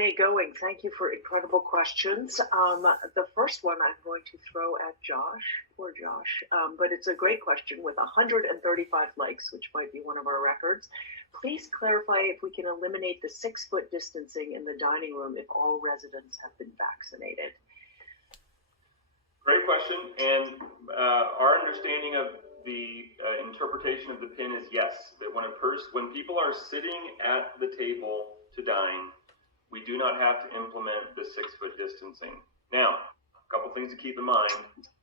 Q&A going. Thank you for incredible questions. The first one I'm going to throw at Josh, but it's a great question with 135 likes, which might be one of our records. Please clarify if we can eliminate the 6-foot distancing in the dining room if all residents have been vaccinated. Great question, and our understanding of the interpretation of the PIN is yes, that when people are sitting at the table to dine, we do not have to implement the 6-foot distancing. Now, a couple things to keep in mind.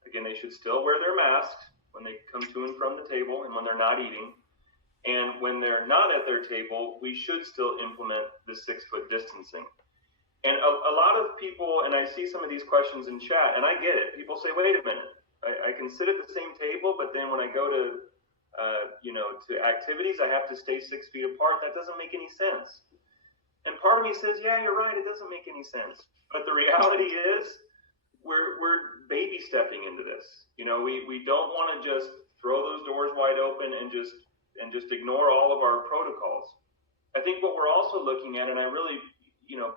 Again, they should still wear their masks when they come to and from the table and when they're not eating. And when they're not at their table, we should still implement the 6-foot distancing. And a lot of people, and I see some of these questions in chat, and I get it. People say, wait a minute, I can sit at the same table, but then when I go to, to activities, I have to stay 6 feet apart. That doesn't make any sense. And part of me says, yeah, you're right, it doesn't make any sense. But the reality is, we're baby stepping into this. We don't want to just throw those doors wide open and just ignore all of our protocols. I think what we're also looking at, and I really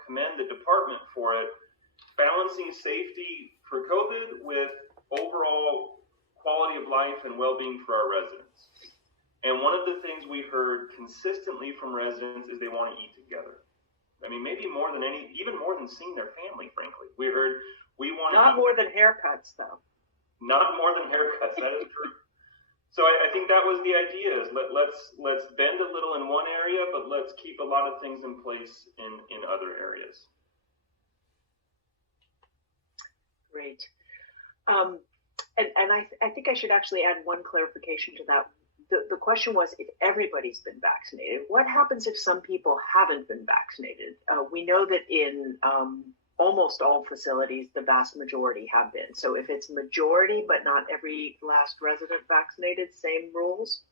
commend the department for it, balancing safety for COVID with overall quality of life and well-being for our residents. And one of the things we heard consistently from residents is they want to eat together. I mean, maybe even more than seeing their family, frankly. We heard we want to Not more than haircuts, though. Not more than haircuts, that is true. So I think that was the idea, is let's bend a little in one area, but let's keep a lot of things in place in other areas. Great. And I think I should actually add one clarification to that. The question was if everybody's been vaccinated. What happens if some people haven't been vaccinated? We know that in almost all facilities, the vast majority have been. So if it's majority, but not every last resident vaccinated, same rules?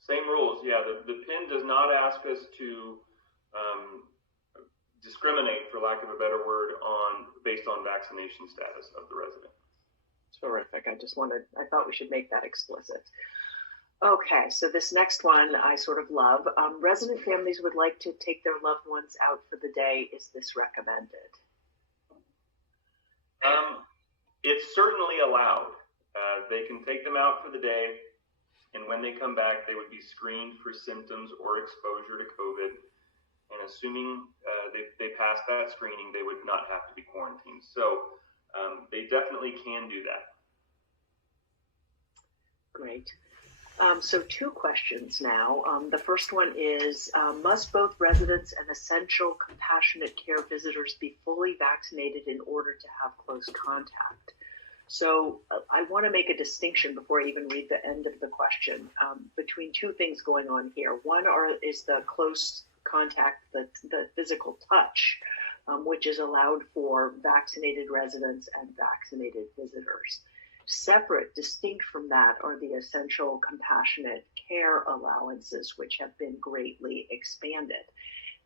Same rules, yeah. The PIN does not ask us to discriminate, for lack of a better word, based on vaccination status of the resident. Terrific. I thought we should make that explicit. Okay, so this next one I sort of love. Resident families would like to take their loved ones out for the day. Is this recommended? It's certainly allowed. They can take them out for the day, and when they come back, they would be screened for symptoms or exposure to COVID. And assuming they pass that screening, they would not have to be quarantined. So they definitely can do that. Great. So 2 questions now. The first one is, must both residents and essential compassionate care visitors be fully vaccinated in order to have close contact? So I want to make a distinction before I even read the end of the question between 2 things going on here. One is the close contact, the physical touch, which is allowed for vaccinated residents and vaccinated visitors. Separate, distinct from that, are the essential compassionate care allowances, which have been greatly expanded.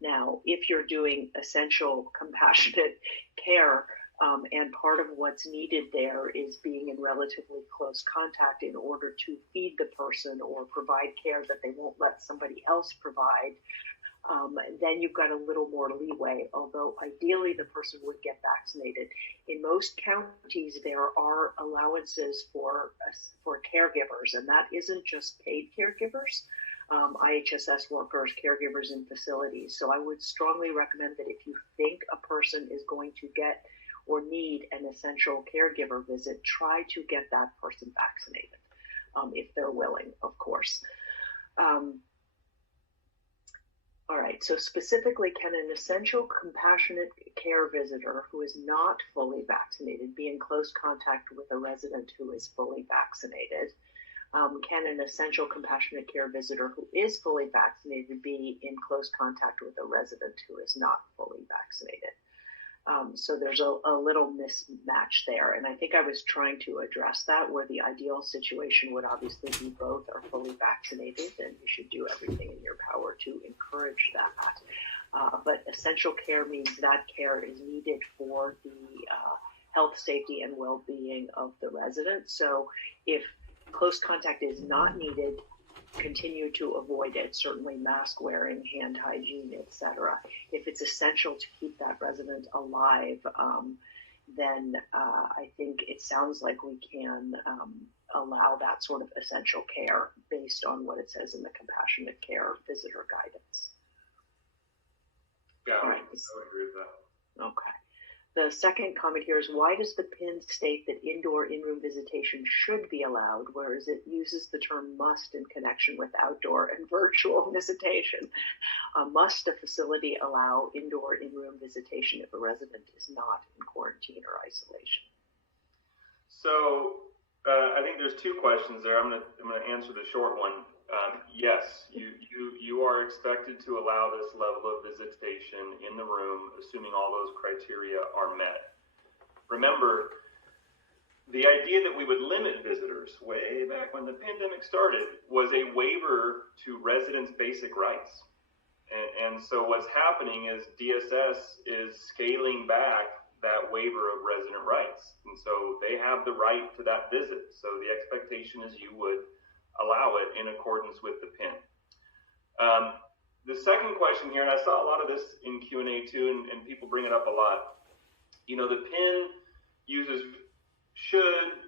Now, if you're doing essential compassionate care, and part of what's needed there is being in relatively close contact in order to feed the person or provide care that they won't let somebody else provide, then you've got a little more leeway, although ideally the person would get vaccinated. In most counties, there are allowances for caregivers, and that isn't just paid caregivers, IHSS workers, caregivers in facilities. So I would strongly recommend that if you think a person is going to get or need an essential caregiver visit, try to get that person vaccinated, if they're willing, of course. All right, so specifically, can an essential compassionate care visitor who is not fully vaccinated be in close contact with a resident who is fully vaccinated? Can an essential compassionate care visitor who is fully vaccinated be in close contact with a resident who is not fully vaccinated? So there's a little mismatch there. And I think I was trying to address that, where the ideal situation would obviously be both are fully vaccinated, and you should do everything in your power to encourage that. But essential care means that care is needed for the health, safety, and well-being of the resident. So if close contact is not needed, continue to avoid it, certainly mask wearing, hand hygiene, etc. If it's essential to keep that resident alive, then I think it sounds like we can allow that sort of essential care based on what it says in the compassionate care visitor guidance. Yeah, Right. I would agree with that. Okay. The second comment here is, why does the PIN state that indoor in-room visitation should be allowed, whereas it uses the term must in connection with outdoor and virtual visitation? Must a facility allow indoor in-room visitation if a resident is not in quarantine or isolation? So I think there's two questions there. I'm gonna answer the short one. Yes, you are expected to allow this level of visitation in the room, assuming all those criteria are met. Remember, the idea that we would limit visitors way back when the pandemic started was a waiver to residents' basic rights. And so what's happening is DSS is scaling back that waiver of resident rights. And so they have the right to that visit. So the expectation is you would allow it in accordance with the PIN. The second question here, and I saw a lot of this in Q&A too, and people bring it up a lot. You know, the PIN uses should,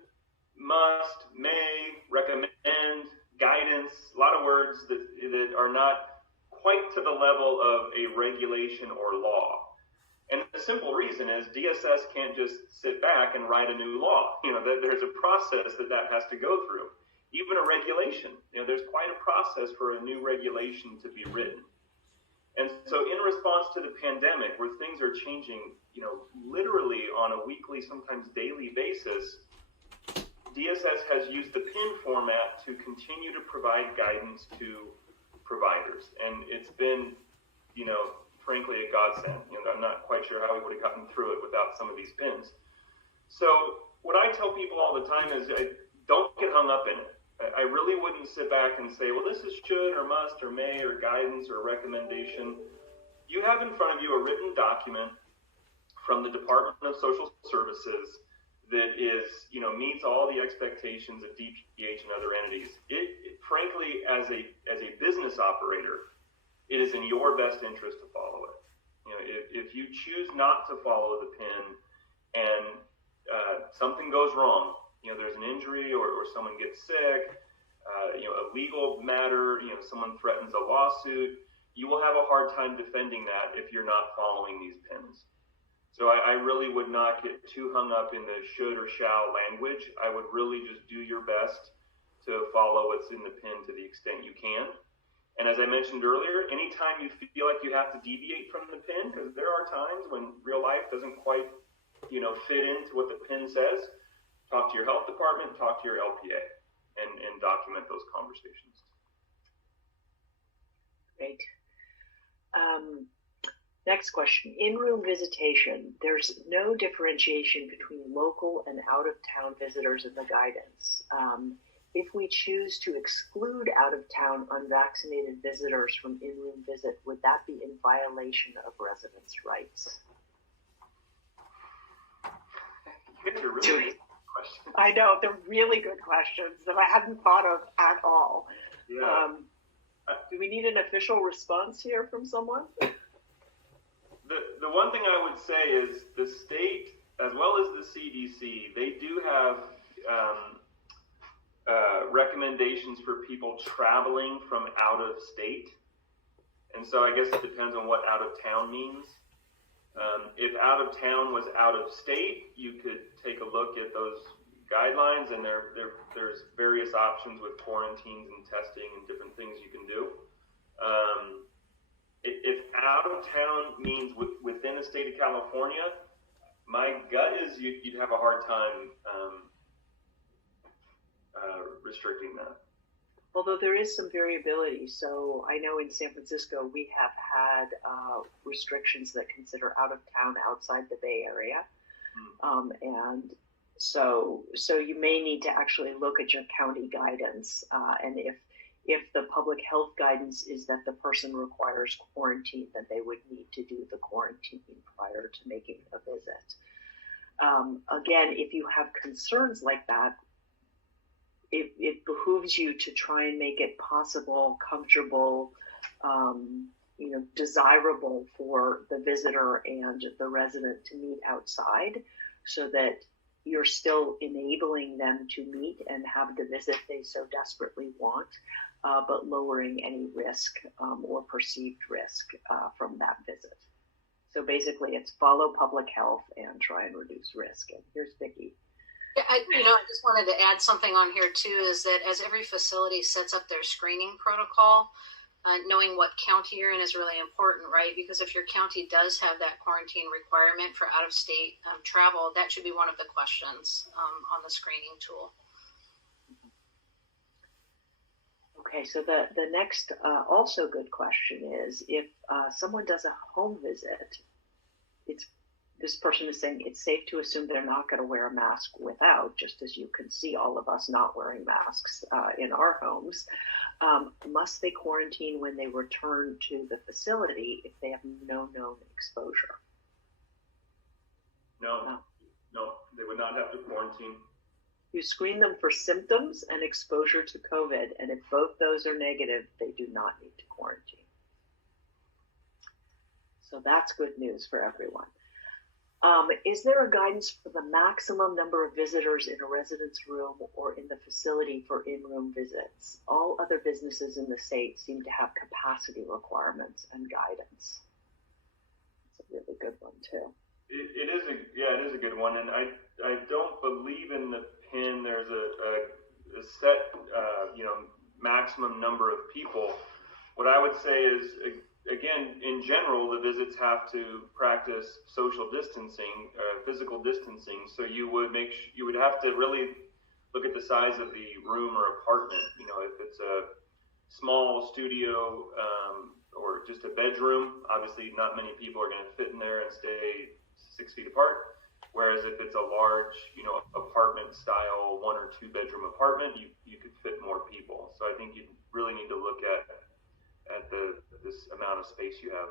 must, may, recommend, guidance, a lot of words that are not quite to the level of a regulation or law. And the simple reason is DSS can't just sit back and write a new law. You know, there's a process that has to go through. Even a regulation, you know, there's quite a process for a new regulation to be written. And so in response to the pandemic, where things are changing, you know, literally on a weekly, sometimes daily basis, DSS has used the PIN format to continue to provide guidance to providers. And it's been, you know, frankly, a godsend. You know, I'm not quite sure how we would have gotten through it without some of these PINs. So what I tell people all the time is, don't get hung up in it. I really wouldn't sit back and say, well, this is should or must or may or guidance or recommendation. You have in front of you a written document from the Department of Social Services that is, you know, meets all the expectations of DPH and other entities. It frankly, as a business operator, it is in your best interest to follow it. You know, if you choose not to follow the PIN and something goes wrong, you know, there's an injury or someone gets sick, you know, a legal matter, you know, someone threatens a lawsuit, you will have a hard time defending that if you're not following these PINs. So I really would not get too hung up in the should or shall language. I would really just do your best to follow what's in the PIN to the extent you can. And as I mentioned earlier, anytime you feel like you have to deviate from the PIN, because there are times when real life doesn't quite, you know, fit into what the PIN says, talk to your health department, talk to your LPA, and document those conversations. Great. Next question. In-room visitation. There's no differentiation between local and out-of-town visitors in the guidance. If we choose to exclude out-of-town unvaccinated visitors from in-room visit, would that be in violation of residents' rights? Really question. I know, they're really good questions that I hadn't thought of at all. Yeah. Do we need an official response here from someone? The one thing I would say is the state, as well as the CDC, they do have recommendations for people traveling from out of state. And so I guess it depends on what out of town means. If out of town was out of state, you could take a look at those guidelines, and there's various options with quarantines and testing and different things you can do. If out of town means within the state of California, my gut is you'd have a hard time restricting that. Although there is some variability. So I know in San Francisco, we have had restrictions that consider out of town outside the Bay Area. And so you may need to actually look at your county guidance. And if the public health guidance is that the person requires quarantine, then they would need to do the quarantine prior to making a visit. Again, if you have concerns like that, it behooves you to try and make it possible, comfortable, desirable for the visitor and the resident to meet outside, so that you're still enabling them to meet and have the visit they so desperately want, but lowering any risk or perceived risk from that visit. So basically, it's follow public health and try and reduce risk. And here's Vicki. Yeah, I just wanted to add something on here too, is that as every facility sets up their screening protocol, knowing what county you're in is really important, right? Because if your county does have that quarantine requirement for out-of-state travel, that should be one of the questions on the screening tool. Okay, so the next also good question is, if someone does a home visit, this person is saying it's safe to assume they're not going to wear a mask without, just as you can see all of us not wearing masks in our homes. Must they quarantine when they return to the facility if they have no known exposure? No, they would not have to quarantine. You screen them for symptoms and exposure to COVID, and if both those are negative, they do not need to quarantine. So that's good news for everyone. Is there a guidance for the maximum number of visitors in a residence room or in the facility for in-room visits? All other businesses in the state seem to have capacity requirements and guidance. It's a really good one too. It is a good one, and I don't believe in the PIN. There's a set maximum number of people. What I would say is, again, in general, the visits have to practice social distancing, physical distancing. So you would have to really look at the size of the room or apartment. If it's a small studio or just a bedroom, obviously not many people are going to fit in there and stay 6 feet apart. Whereas if it's a large, apartment style 1 or 2 bedroom apartment, you could fit more people. So I think you really need to look at this amount of space you have.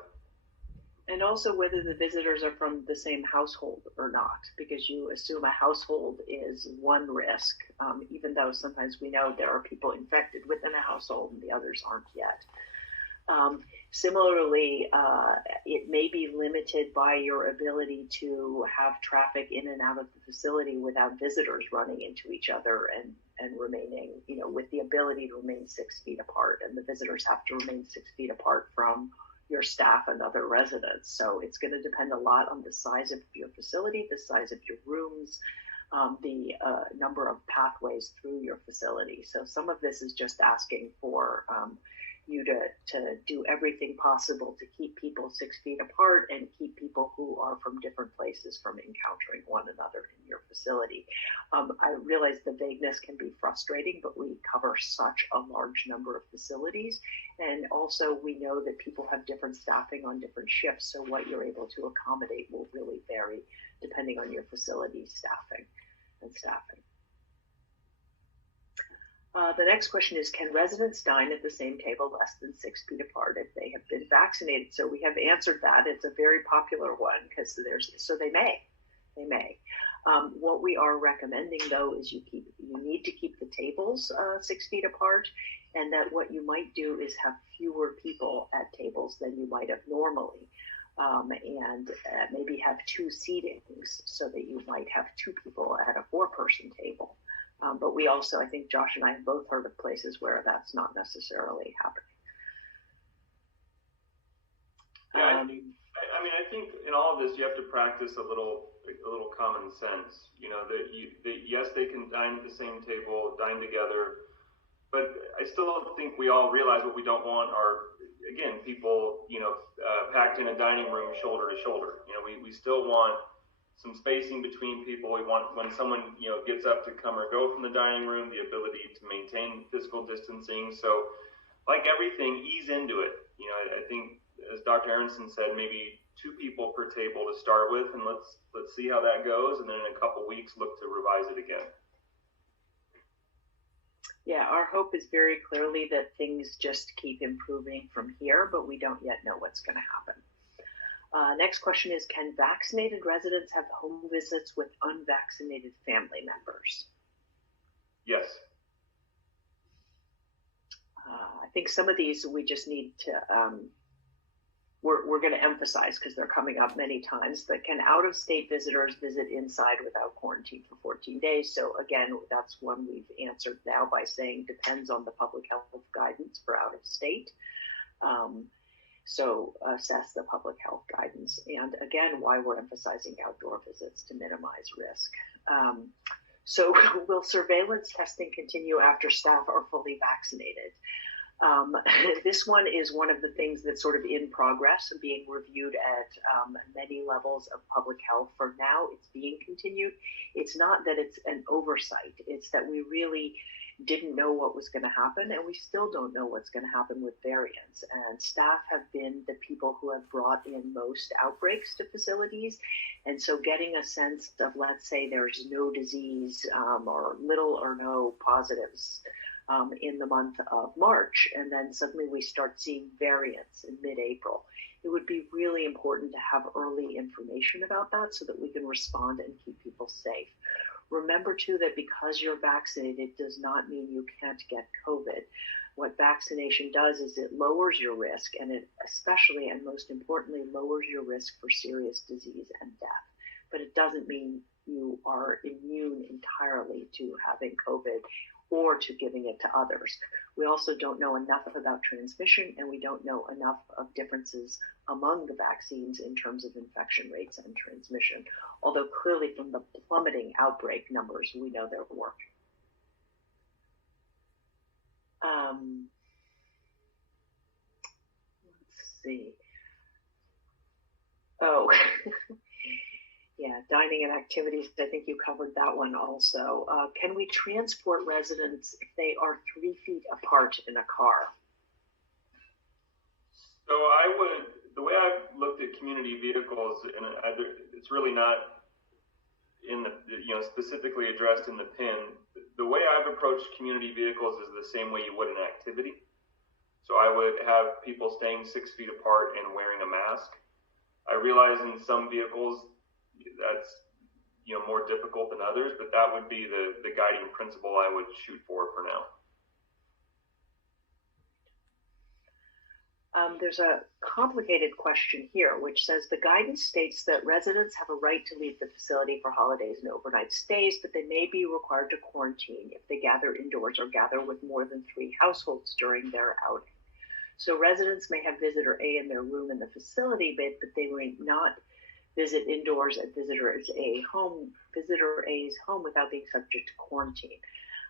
And also whether the visitors are from the same household or not, because you assume a household is one risk, even though sometimes we know there are people infected within a household and the others aren't yet. Similarly, it may be limited by your ability to have traffic in and out of the facility without visitors running into each other and remaining, with the ability to remain 6 feet apart. And the visitors have to remain 6 feet apart from your staff and other residents. So it's going to depend a lot on the size of your facility, the size of your rooms, the number of pathways through your facility. So some of this is just asking for you to do everything possible to keep people 6 feet apart and keep people who are from different places from encountering one another in your facility. I realize the vagueness can be frustrating, but we cover such a large number of facilities. And also we know that people have different staffing on different shifts. So what you're able to accommodate will really vary depending on your facility staffing. The next question is, can residents dine at the same table less than 6 feet apart if they have been vaccinated? So we have answered that. It's a very popular one because they may. What we are recommending though is you need to keep the tables 6 feet apart, and that what you might do is have fewer people at tables than you might have normally. And maybe have 2 seatings so that you might have 2 people at a 4-person table. But we also, I think Josh and I have both heard of places where that's not necessarily happening. Yeah, I think in all of this you have to practice a little common sense. Yes, they can dine at the same table, dine together, but I still don't think we all realize what we don't want are, again, people packed in a dining room shoulder to shoulder. We still want some spacing between people. We want, when someone gets up to come or go from the dining room, the ability to maintain physical distancing. So, like everything, ease into it. I think, as Dr. Aronson said, maybe 2 people per table to start with, and let's see how that goes, and then in a couple weeks look to revise it again. Yeah, our hope is very clearly that things just keep improving from here, but we don't yet know what's going to happen. Next question is, can vaccinated residents have home visits with unvaccinated family members? Yes. I think some of these we just need to, we're going to emphasize because they're coming up many times, but can out-of-state visitors visit inside without quarantine for 14 days? So again, that's one we've answered now by saying depends on the public health guidance for out-of-state. So assess the public health guidance. And again, why we're emphasizing outdoor visits to minimize risk. So will surveillance testing continue after staff are fully vaccinated? This one is one of the things that's sort of in progress and being reviewed at many levels of public health. For now, it's being continued. It's not that it's an oversight. It's that we really didn't know what was going to happen, and we still don't know what's going to happen with variants. And staff have been the people who have brought in most outbreaks to facilities. And so getting a sense of, let's say there's no disease or little or no positives in the month of March, and then suddenly we start seeing variants in mid-April. It would be really important to have early information about that so that we can respond and keep people safe. Remember, too, that because you're vaccinated does not mean you can't get COVID. What vaccination does is it lowers your risk, and it especially and most importantly lowers your risk for serious disease and death. But it doesn't mean you are immune entirely to having COVID or to giving it to others. We also don't know enough about transmission, and we don't know enough of differences among the vaccines in terms of infection rates and transmission. Although clearly from the plummeting outbreak numbers, we know they're working. Let's see. Oh, yeah, dining and activities. I think you covered that one also. Can we transport residents if they are 3 feet apart in a car? So the way I've looked at community vehicles, and it's really not in the, specifically addressed in the PIN. The way I've approached community vehicles is the same way you would an activity. So I would have people staying 6 feet apart and wearing a mask. I realize in some vehicles that's more difficult than others, but that would be the guiding principle I would shoot for now. There's a complicated question here, which says the guidance states that residents have a right to leave the facility for holidays and overnight stays, but they may be required to quarantine if they gather indoors or gather with more than 3 households during their outing. So residents may have visitor A in their room in the facility, but they may not visit indoors at visitor A's home without being subject to quarantine.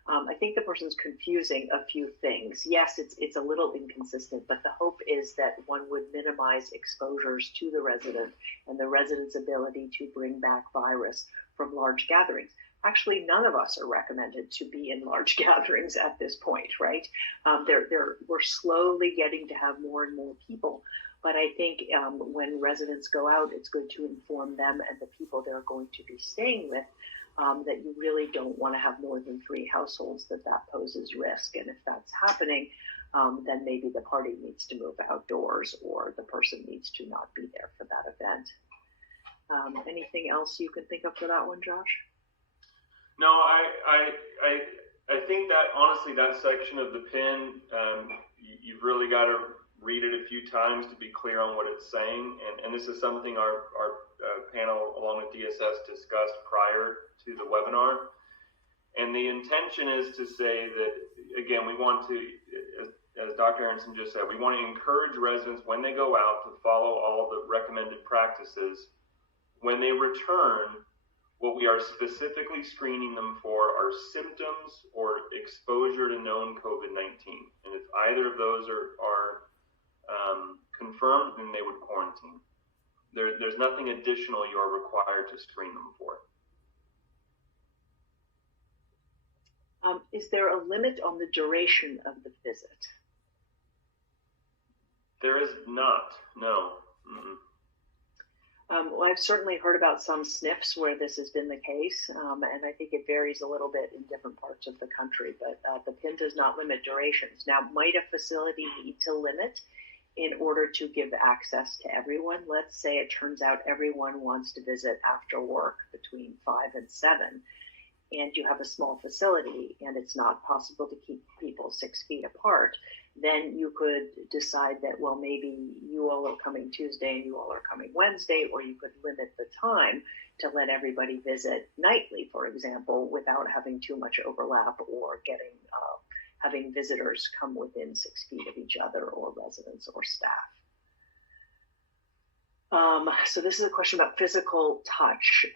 I think the person's confusing a few things. Yes, it's a little inconsistent, but the hope is that one would minimize exposures to the resident and the resident's ability to bring back virus from large gatherings. Actually, none of us are recommended to be in large gatherings at this point, right? We're slowly getting to have more and more people. But I think when residents go out, it's good to inform them and the people they're going to be staying with that you really don't want to have more than 3 households, that poses risk. And if that's happening, then maybe the party needs to move outdoors or the person needs to not be there for that event. Anything else you can think of for that one, Josh? No, I think that honestly that section of the PIN, you've really got to read it a few times to be clear on what it's saying. And this is something our panel along with DSS discussed prior to the webinar. And the intention is to say that, again, we want to, as Dr. Aronson just said, we want to encourage residents when they go out to follow all the recommended practices. When they return, what we are specifically screening them for are symptoms or exposure to known COVID-19. And if either of those are confirmed, then they would quarantine. There's nothing additional you are required to screen them for. Is there a limit on the duration of the visit? There is not, no. Well, I've certainly heard about some SNFs where this has been the case, and I think it varies a little bit in different parts of the country, but the PIN does not limit durations. Now, might a facility need to limit in order to give access to everyone? Let's say it turns out everyone wants to visit after work between 5 and 7. and you have a small facility and it's not possible to keep people 6 feet apart, then you could decide that, well, maybe you all are coming Tuesday and you all are coming Wednesday, or you could limit the time to let everybody visit nightly, for example, without having too much overlap or having visitors come within 6 feet of each other, or residents or staff. So this is a question about physical touch.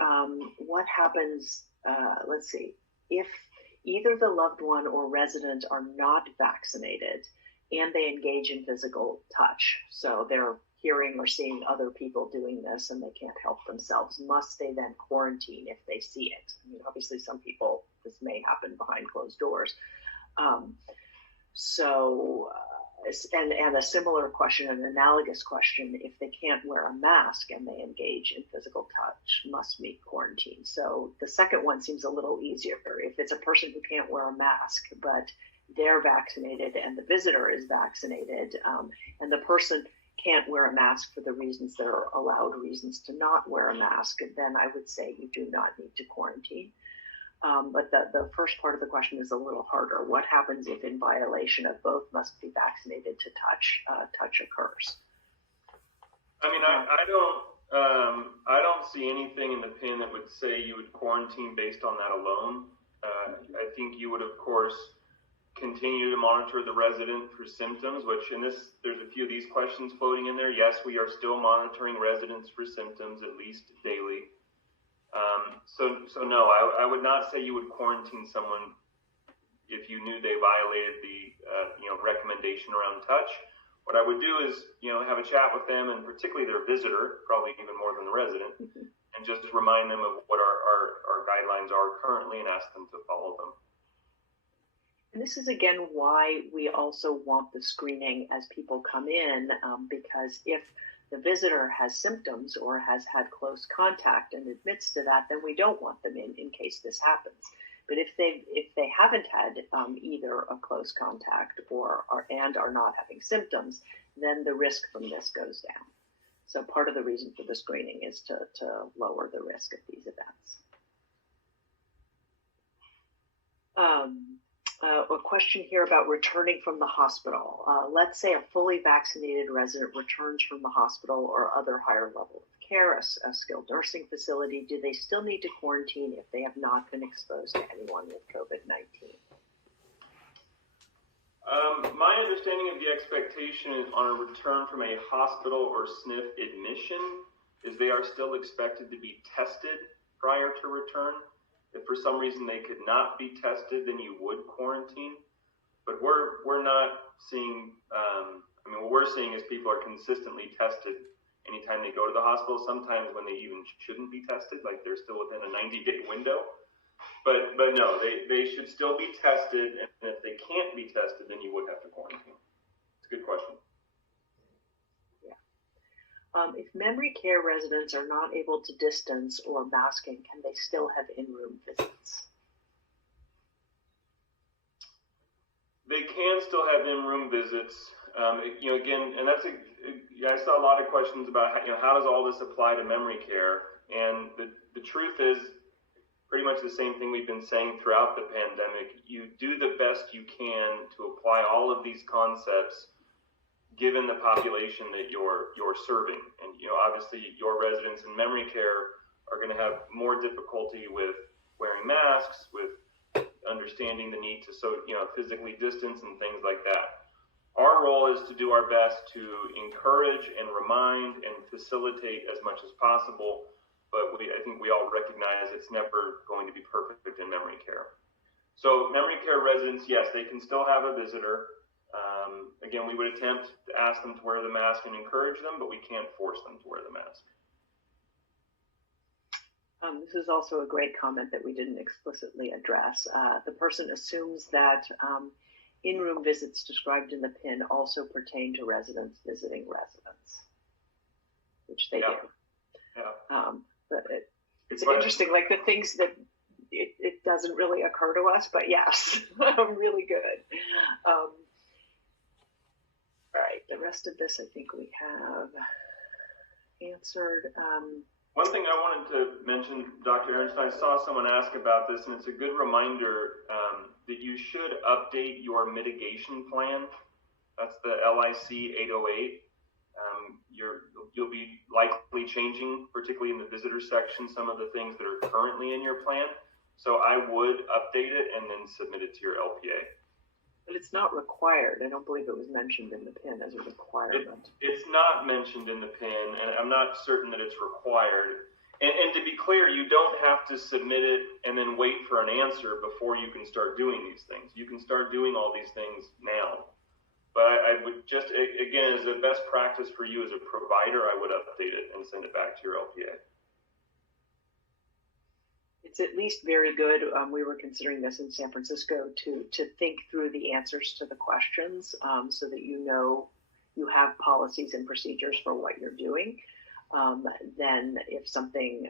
What happens, let's see, if either the loved one or resident are not vaccinated and they engage in physical touch, so they're hearing or seeing other people doing this and they can't help themselves, must they then quarantine if they see it? I mean, obviously some people, this may happen behind closed doors. And a similar question, an analogous question, if they can't wear a mask and they engage in physical touch, must meet quarantine. So the second one seems a little easier. If it's a person who can't wear a mask, but they're vaccinated and the visitor is vaccinated, and the person can't wear a mask for the reasons that are allowed reasons to not wear a mask, then I would say you do not need to quarantine. But the first part of the question is a little harder. What happens if, in violation of both must be vaccinated to touch occurs? I mean, I don't see anything in the PIN that would say you would quarantine based on that alone. I think you would, of course, continue to monitor the resident for symptoms, which there's a few of these questions floating in there. Yes, we are still monitoring residents for symptoms at least daily. So no, I would not say you would quarantine someone if you knew they violated the recommendation around touch. What I would do is have a chat with them, and particularly their visitor, probably even more than the resident, and just remind them of what our guidelines are currently and ask them to follow them. And this is again why we also want the screening as people come in, because if the visitor has symptoms or has had close contact and admits to that, then we don't want them in case this happens. But if they haven't had either a close contact or are not having symptoms, then the risk from this goes down. So part of the reason for the screening is to lower the risk of these events. A question here about returning from the hospital. Let's say a fully vaccinated resident returns from the hospital or other higher level of care, a skilled nursing facility. Do they still need to quarantine if they have not been exposed to anyone with COVID-19? My understanding of the expectation on a return from a hospital or SNF admission is they are still expected to be tested prior to return. If for some reason they could not be tested, then you would quarantine. But we're not seeing, what we're seeing is people are consistently tested anytime they go to the hospital, sometimes when they even shouldn't be tested, like they're still within a 90-day window. But no, they should still be tested, and if they can't be tested, then you would have to quarantine. It's a good question. If memory care residents are not able to distance or masking, can they still have in-room visits? They can still have in-room visits. Again, and I saw a lot of questions about how does all this apply to memory care? And the truth is pretty much the same thing we've been saying throughout the pandemic. You do the best you can to apply all of these concepts given the population that you're serving. And obviously your residents in memory care are going to have more difficulty with wearing masks, with understanding the need to physically distance and things like that. Our role is to do our best to encourage and remind and facilitate as much as possible, but I think we all recognize it's never going to be perfect in memory care. So memory care residents, yes, they can still have a visitor. Again, we would attempt to ask them to wear the mask and encourage them, but we can't force them to wear the mask. This is also a great comment that we didn't explicitly address. The person assumes that in-room visits described in the PIN also pertain to residents visiting residents, which they do. Yeah. But it's interesting, like the things that it doesn't really occur to us, but yes, really good. All right, the rest of this I think we have answered. One thing I wanted to mention, Dr. Ernst, I saw someone ask about this, and it's a good reminder that you should update your mitigation plan. That's the LIC 808. You'll be likely changing, particularly in the visitor section, some of the things that are currently in your plan. So I would update it and then submit it to your LPA. But it's not required. I don't believe it was mentioned in the PIN as a requirement. It's not mentioned in the PIN, and I'm not certain that it's required. And to be clear, you don't have to submit it and then wait for an answer before you can start doing these things. You can start doing all these things now. But I would just, again, as a best practice for you as a provider, I would update it and send it back to your LPA. It's at least very good. We were considering this in San Francisco to think through the answers to the questions so that you know you have policies and procedures for what you're doing. Then if something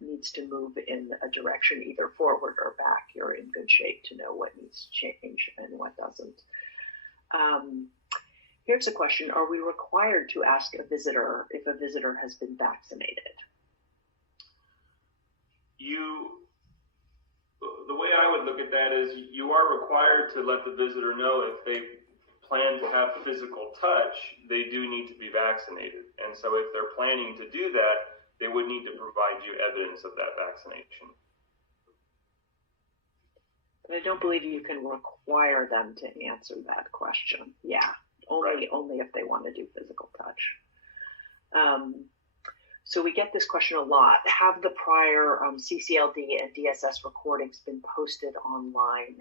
needs to move in a direction either forward or back, you're in good shape to know what needs to change and what doesn't. Here's a question. Are we required to ask a visitor if a visitor has been vaccinated? The way I would look at that is you are required to let the visitor know if they plan to have physical touch, they do need to be vaccinated. And so if they're planning to do that, they would need to provide you evidence of that vaccination. But I don't believe you can require them to answer that question. Yeah, only if they want to do physical touch. So we get this question a lot. Have the prior CCLD and DSS recordings been posted online?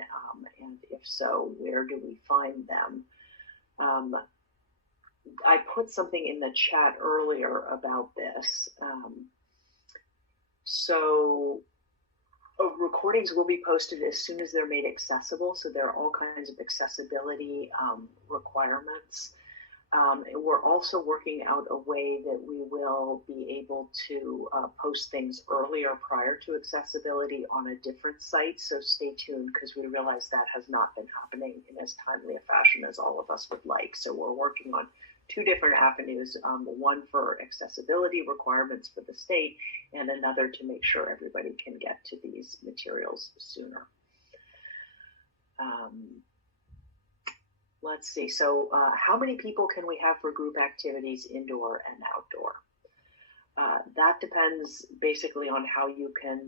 And if so, where do we find them? I put something in the chat earlier about this. Recordings will be posted as soon as they're made accessible. So there are all kinds of accessibility requirements. We're also working out a way that we will be able to post things earlier prior to accessibility on a different site. So stay tuned because we realize that has not been happening in as timely a fashion as all of us would like. So we're working on two different avenues, one for accessibility requirements for the state and another to make sure everybody can get to these materials sooner. Let's see. So how many people can we have for group activities indoor and outdoor? That depends basically on how you can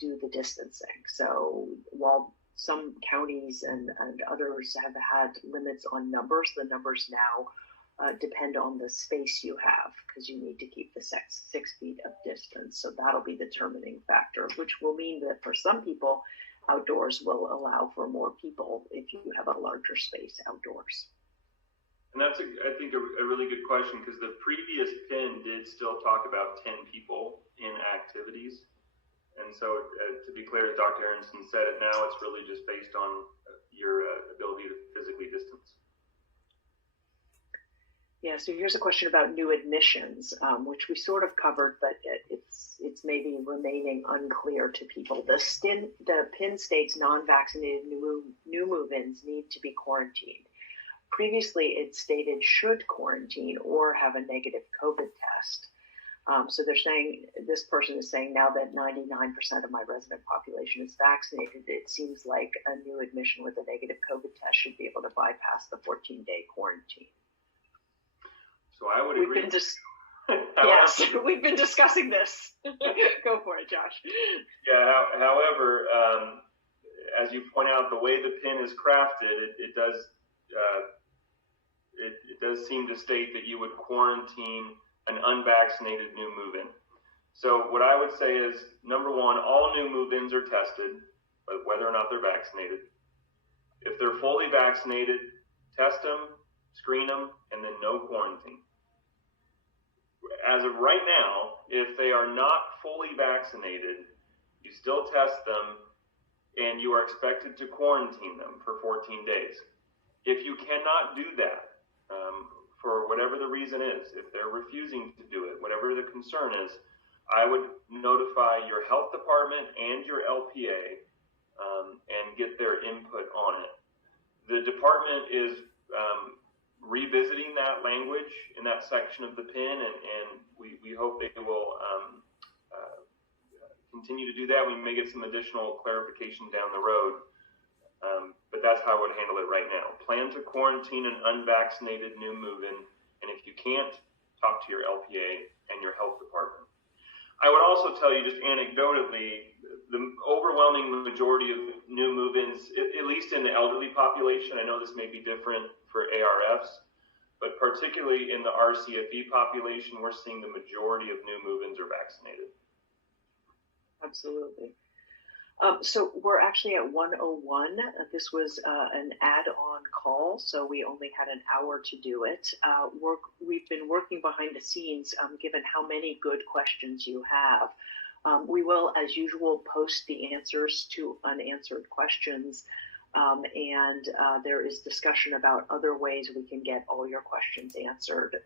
do the distancing. So while some counties and others have had limits on numbers, the numbers now depend on the space you have because you need to keep the 6 feet of distance. So that'll be the determining factor, which will mean that for some people, outdoors will allow for more people if you have a larger space outdoors. And that's, I think, a really good question because the previous PIN did still talk about 10 people in activities. And so to be clear, as Dr. Aronson said it, now it's really just based on your ability to physically distance. Yeah, so here's a question about new admissions, which we sort of covered, but it's maybe remaining unclear to people. The PIN states non-vaccinated new move-ins need to be quarantined. Previously, it stated should quarantine or have a negative COVID test. So they're saying, this person is saying now that 99% of my resident population is vaccinated, it seems like a new admission with a negative COVID test should be able to bypass the 14-day quarantine. So I would agree. Yes, we've been discussing this. Go for it, Josh. Yeah. However, as you point out, the way the PIN is crafted, it does seem to state that you would quarantine an unvaccinated new move-in. So what I would say is, number one, all new move-ins are tested, whether or not they're vaccinated. If they're fully vaccinated, test them, screen them, and then no quarantine. As of right now, if they are not fully vaccinated, you still test them and you are expected to quarantine them for 14 days. If you cannot do that, for whatever the reason is, if they're refusing to do it, whatever the concern is, I would notify your health department and your LPA and get their input on it. The department is revisiting that language in that section of the PIN, and we hope they will continue to do that. We may get some additional clarification down the road, but that's how I would handle it right now. Plan to quarantine an unvaccinated new move-in, and if you can't, talk to your LPA and your health department. I would also tell you, just anecdotally, the overwhelming majority of new move-ins, at least in the elderly population, I know this may be different for ARFs, but particularly in the RCFE population, we're seeing the majority of new move-ins are vaccinated. Absolutely. So we're actually at 1:01. This was an add-on call, so we only had an hour to do it. We've been working behind the scenes, given how many good questions you have. We will, as usual, post the answers to unanswered questions, and there is discussion about other ways we can get all your questions answered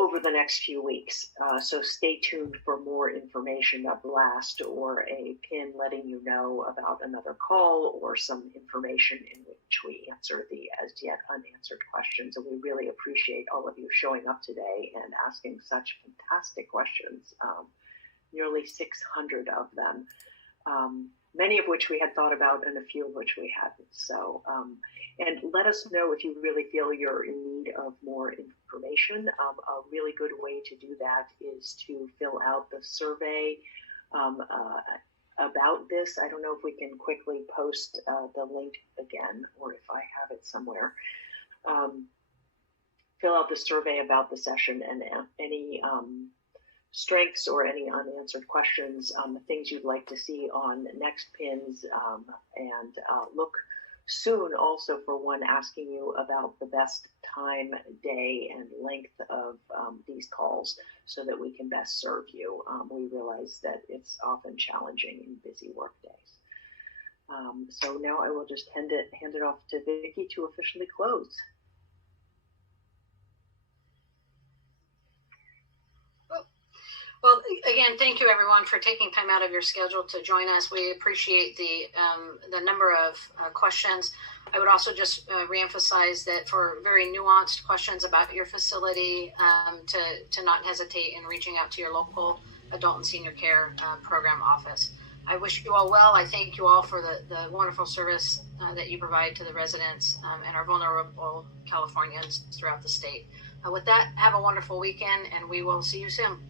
over the next few weeks. So stay tuned for more information, a blast or a pin letting you know about another call or some information in which we answer the as yet unanswered questions. And we really appreciate all of you showing up today and asking such fantastic questions, nearly 600 of them, many of which we had thought about and a few of which we hadn't. So, and let us know if you really feel you're in need of more information. A really good way to do that is to fill out the survey about this. I don't know if we can quickly post the link again, or if I have it somewhere. Fill out the survey about the session and any strengths or any unanswered questions, things you'd like to see on next pins, and look soon also for one asking you about the best time, day, and length of these calls so that we can best serve you. We realize that it's often challenging in busy work days. So now I will just hand it off to Vicki to officially close. Well, again, thank you everyone for taking time out of your schedule to join us. We appreciate the number of questions. I would also just reemphasize that for very nuanced questions about your facility, to not hesitate in reaching out to your local adult and senior care program office. I wish you all well. I thank you all for the wonderful service that you provide to the residents and our vulnerable Californians throughout the state. With that, have a wonderful weekend, and we will see you soon.